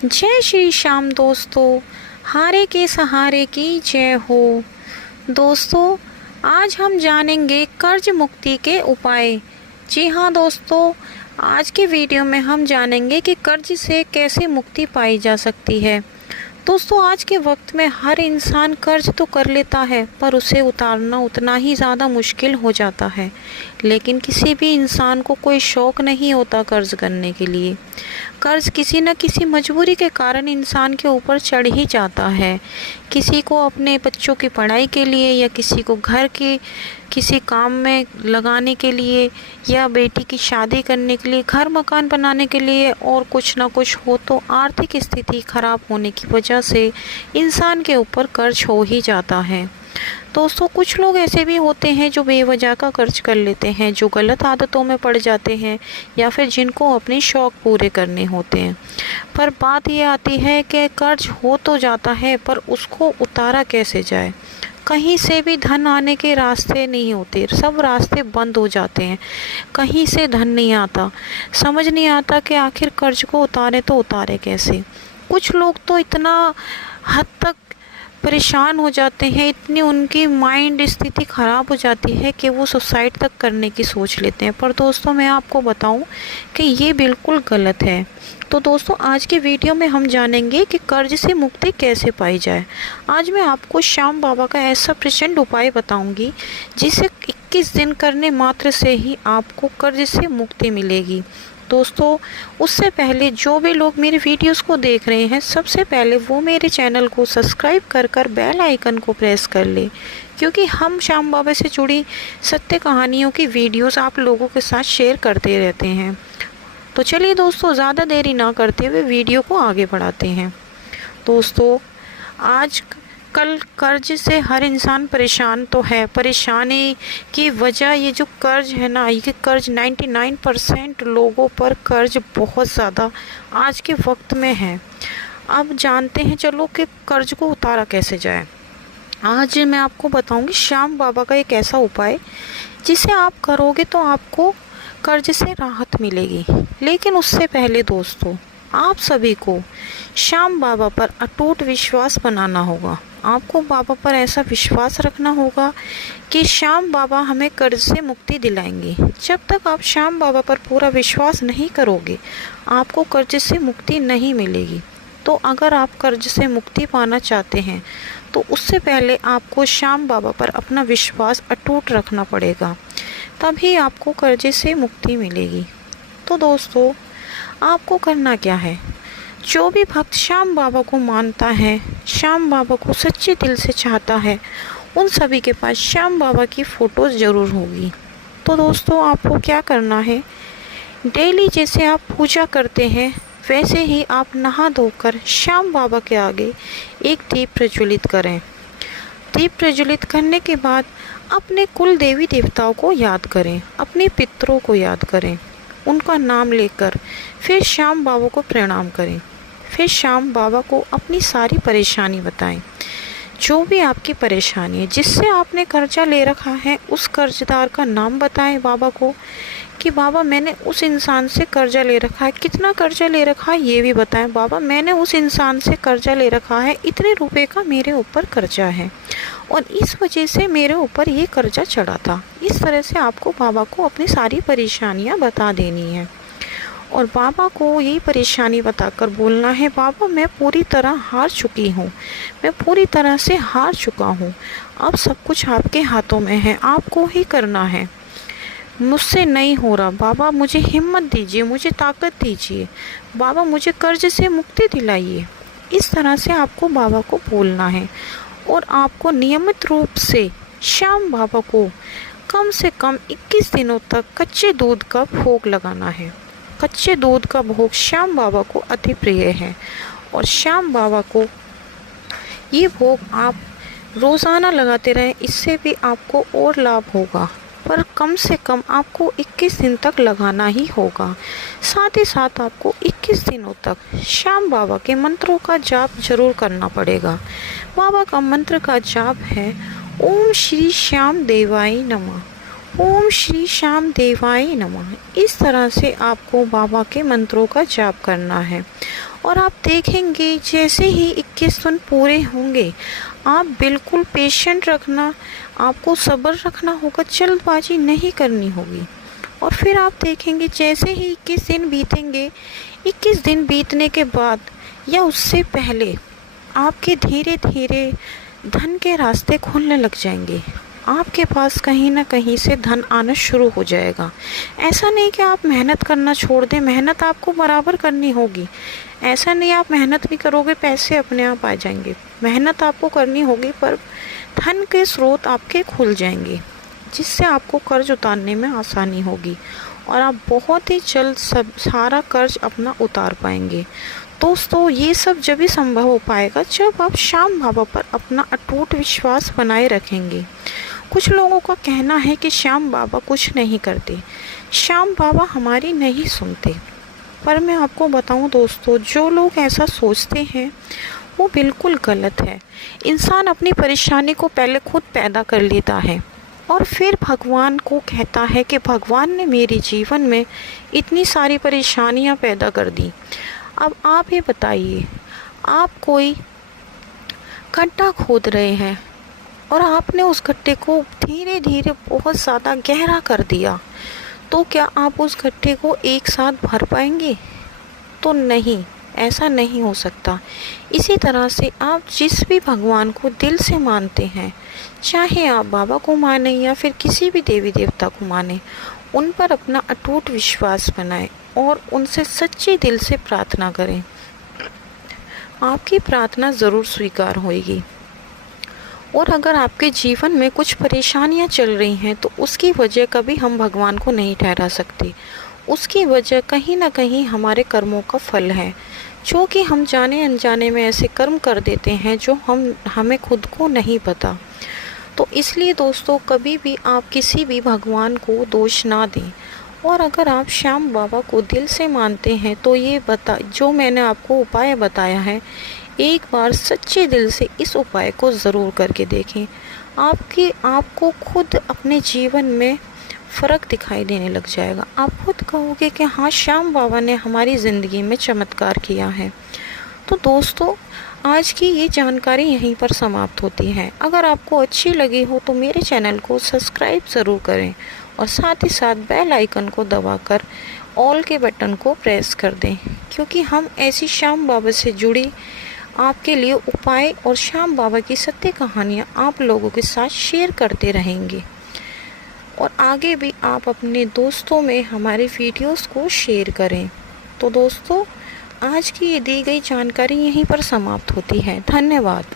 जय श्री श्याम दोस्तों, हारे के सहारे की जय हो। दोस्तों, आज हम जानेंगे कर्ज मुक्ति के उपाय। जी हाँ दोस्तों, आज के वीडियो में हम जानेंगे कि कर्ज से कैसे मुक्ति पाई जा सकती है। दोस्तों, आज के वक्त में हर इंसान कर्ज तो कर लेता है, पर उसे उतारना उतना ही ज़्यादा मुश्किल हो जाता है। लेकिन किसी भी इंसान को कोई शौक़ नहीं होता कर्ज करने के लिए। कर्ज किसी न किसी मजबूरी के कारण इंसान के ऊपर चढ़ ही जाता है। किसी को अपने बच्चों की पढ़ाई के लिए, या किसी को घर के किसी काम में लगाने के लिए, या बेटी की शादी करने के लिए, घर मकान बनाने के लिए, और कुछ ना कुछ हो तो आर्थिक स्थिति खराब होने की वजह से इंसान के ऊपर कर्ज हो ही जाता है। दोस्तों, कुछ लोग ऐसे भी होते हैं जो बेवजह का कर्ज कर लेते हैं, जो गलत आदतों में पड़ जाते हैं, या फिर जिनको अपने शौक़ पूरे करने होते हैं। पर बात ये आती है कि कर्ज हो तो जाता है, पर उसको उतारा कैसे जाए। कहीं से भी धन आने के रास्ते नहीं होते, सब रास्ते बंद हो जाते हैं। कहीं से धन नहीं आता, समझ नहीं आता कि आखिर कर्ज को उतारे तो उतारे कैसे। कुछ लोग तो इतना हद तक परेशान हो जाते हैं, इतनी उनकी माइंड स्थिति ख़राब हो जाती है कि वो सुसाइड तक करने की सोच लेते हैं। पर दोस्तों, मैं आपको बताऊं कि ये बिल्कुल गलत है। तो दोस्तों, आज के वीडियो में हम जानेंगे कि कर्ज से मुक्ति कैसे पाई जाए। आज मैं आपको श्याम बाबा का ऐसा प्रचंड उपाय बताऊंगी जिसे 21 दिन करने मात्र से ही आपको कर्ज से मुक्ति मिलेगी। दोस्तों, उससे पहले जो भी लोग मेरे वीडियोस को देख रहे हैं, सबसे पहले वो मेरे चैनल को सब्सक्राइब कर बेल आइकन को प्रेस कर ले, क्योंकि हम श्याम बाबा से जुड़ी सत्य कहानियों की वीडियोस आप लोगों के साथ शेयर करते रहते हैं। तो चलिए दोस्तों, ज़्यादा देरी ना करते हुए वीडियो को आगे बढ़ाते हैं। दोस्तों, आज कल कर्ज से हर इंसान परेशान तो है। परेशानी की वजह ये जो कर्ज है ना, ये कर्ज 99% लोगों पर कर्ज बहुत ज़्यादा आज के वक्त में है। अब जानते हैं चलो कि कर्ज को उतारा कैसे जाए। आज मैं आपको बताऊंगी श्याम बाबा का एक ऐसा उपाय जिसे आप करोगे तो आपको कर्ज से राहत मिलेगी। लेकिन उससे पहले दोस्तों, आप सभी को श्याम बाबा पर अटूट विश्वास बनाना होगा। आपको बाबा पर ऐसा विश्वास रखना होगा कि श्याम बाबा हमें कर्ज से मुक्ति दिलाएंगे। जब तक आप श्याम बाबा पर पूरा विश्वास नहीं करोगे, आपको कर्ज से मुक्ति नहीं मिलेगी। तो अगर आप कर्ज से मुक्ति पाना चाहते हैं, तो उससे पहले आपको श्याम बाबा पर अपना विश्वास अटूट रखना पड़ेगा, तभी आपको कर्ज से मुक्ति मिलेगी। तो दोस्तों, आपको करना क्या है। जो भी भक्त श्याम बाबा को मानता है, श्याम बाबा को सच्चे दिल से चाहता है, उन सभी के पास श्याम बाबा की फ़ोटोज़ ज़रूर होगी। तो दोस्तों, आपको क्या करना है, डेली जैसे आप पूजा करते हैं वैसे ही आप नहा धोकर श्याम बाबा के आगे एक दीप प्रज्वलित करें। दीप प्रज्वलित करने के बाद अपने कुल देवी देवताओं को याद करें, अपने पितरों को याद करें, उनका नाम लेकर फिर श्याम बाबा को प्रणाम करें। फिर श्याम बाबा को अपनी सारी परेशानी बताएं। जो भी आपकी परेशानी है, जिससे आपने कर्जा ले रखा है, उस कर्जदार का नाम बताएं बाबा को कि बाबा मैंने उस इंसान से कर्जा ले रखा है। कितना कर्जा ले रखा है ये भी बताएं। बाबा मैंने उस इंसान से कर्जा ले रखा है, इतने रुपए का मेरे ऊपर कर्जा है, और इस वजह से मेरे ऊपर ये कर्जा चढ़ा था। इस तरह से आपको बाबा को अपनी सारी परेशानियां बता देनी है, और बाबा को यही परेशानी बताकर बोलना है, बाबा मैं पूरी तरह हार चुकी हूँ, मैं पूरी तरह से हार चुका हूँ। अब सब कुछ आपके हाथों में है, आपको ही करना है, मुझसे नहीं हो रहा। बाबा मुझे हिम्मत दीजिए, मुझे ताकत दीजिए, बाबा मुझे कर्ज से मुक्ति दिलाइए। इस तरह से आपको बाबा को बोलना है, और आपको नियमित रूप से श्याम बाबा को कम से कम 21 दिनों तक कच्चे दूध का भोग लगाना है। कच्चे दूध का भोग श्याम बाबा को अति प्रिय है, और श्याम बाबा को ये भोग आप रोज़ाना लगाते रहें, इससे भी आपको और लाभ होगा। पर कम से कम आपको 21 दिन तक लगाना ही होगा। साथ ही साथ आपको 21 दिनों तक श्याम बाबा के मंत्रों का जाप जरूर करना पड़ेगा। बाबा का मंत्र का जाप है ओम श्री श्याम देवाय नमः, ओम श्री श्याम देवाय नमः। इस तरह से आपको बाबा के मंत्रों का जाप करना है, और आप देखेंगे जैसे ही 21 दिन पूरे होंगे, आप बिल्कुल पेशेंट रखना, आपको सब्र रखना होगा, जल्दबाजी नहीं करनी होगी। और फिर आप देखेंगे जैसे ही 21 दिन बीतेंगे, 21 दिन बीतने के बाद या उससे पहले आपके धीरे धीरे धन के रास्ते खुलने लग जाएंगे। आपके पास कहीं ना कहीं से धन आना शुरू हो जाएगा। ऐसा नहीं कि आप मेहनत करना छोड़ दें, मेहनत आपको बराबर करनी होगी। ऐसा नहीं आप मेहनत नहीं करोगे पैसे अपने आप आ जाएंगे, मेहनत आपको करनी होगी, पर धन के स्रोत आपके खुल जाएंगे, जिससे आपको कर्ज उतारने में आसानी होगी और आप बहुत ही जल्द सारा कर्ज अपना उतार पाएंगे। दोस्तों, ये सब जब भी संभव हो पाएगा जब आप श्याम बाबा पर अपना अटूट विश्वास बनाए रखेंगे। कुछ लोगों का कहना है कि श्याम बाबा कुछ नहीं करते, श्याम बाबा हमारी नहीं सुनते, पर मैं आपको बताऊं दोस्तों, जो लोग ऐसा सोचते हैं वो बिल्कुल गलत है। इंसान अपनी परेशानी को पहले खुद पैदा कर लेता है और फिर भगवान को कहता है कि भगवान ने मेरे जीवन में इतनी सारी परेशानियां पैदा कर दी। अब आप ये बताइए, आप कोई गड्ढा खोद रहे हैं और आपने उस गड्ढे को धीरे धीरे बहुत ज़्यादा गहरा कर दिया, तो क्या आप उस गड्ढे को एक साथ भर पाएंगे? तो नहीं, ऐसा नहीं हो सकता। इसी तरह से आप जिस भी भगवान को दिल से मानते हैं, चाहे आप बाबा को माने या फिर किसी भी देवी देवता को माने, उन पर अपना अटूट विश्वास बनाएं और उनसे सच्चे दिल से प्रार्थना करें। आपकी प्रार्थना ज़रूर स्वीकार होगी। और अगर आपके जीवन में कुछ परेशानियां चल रही हैं तो उसकी वजह कभी हम भगवान को नहीं ठहरा सकते। उसकी वजह कहीं ना कहीं हमारे कर्मों का फल है, जो कि हम जाने अनजाने में ऐसे कर्म कर देते हैं जो हमें खुद को नहीं पता। तो इसलिए दोस्तों, कभी भी आप किसी भी भगवान को दोष ना दें। और अगर आप श्याम बाबा को दिल से मानते हैं तो ये जो मैंने आपको उपाय बताया है, एक बार सच्चे दिल से इस उपाय को ज़रूर करके देखें। आपको खुद अपने जीवन में फ़र्क दिखाई देने लग जाएगा। आप खुद कहोगे कि हाँ, श्याम बाबा ने हमारी ज़िंदगी में चमत्कार किया है। तो दोस्तों, आज की ये जानकारी यहीं पर समाप्त होती है। अगर आपको अच्छी लगी हो तो मेरे चैनल को सब्सक्राइब ज़रूर करें और साथ ही साथ बेल आइकन को दबाकर ऑल के बटन को प्रेस कर दें, क्योंकि हम ऐसी श्याम बाबा से जुड़ी आपके लिए उपाय और श्याम बाबा की सत्य कहानियाँ आप लोगों के साथ शेयर करते रहेंगे। और आगे भी आप अपने दोस्तों में हमारे वीडियोस को शेयर करें। तो दोस्तों, आज की ये दी गई जानकारी यहीं पर समाप्त होती है। धन्यवाद।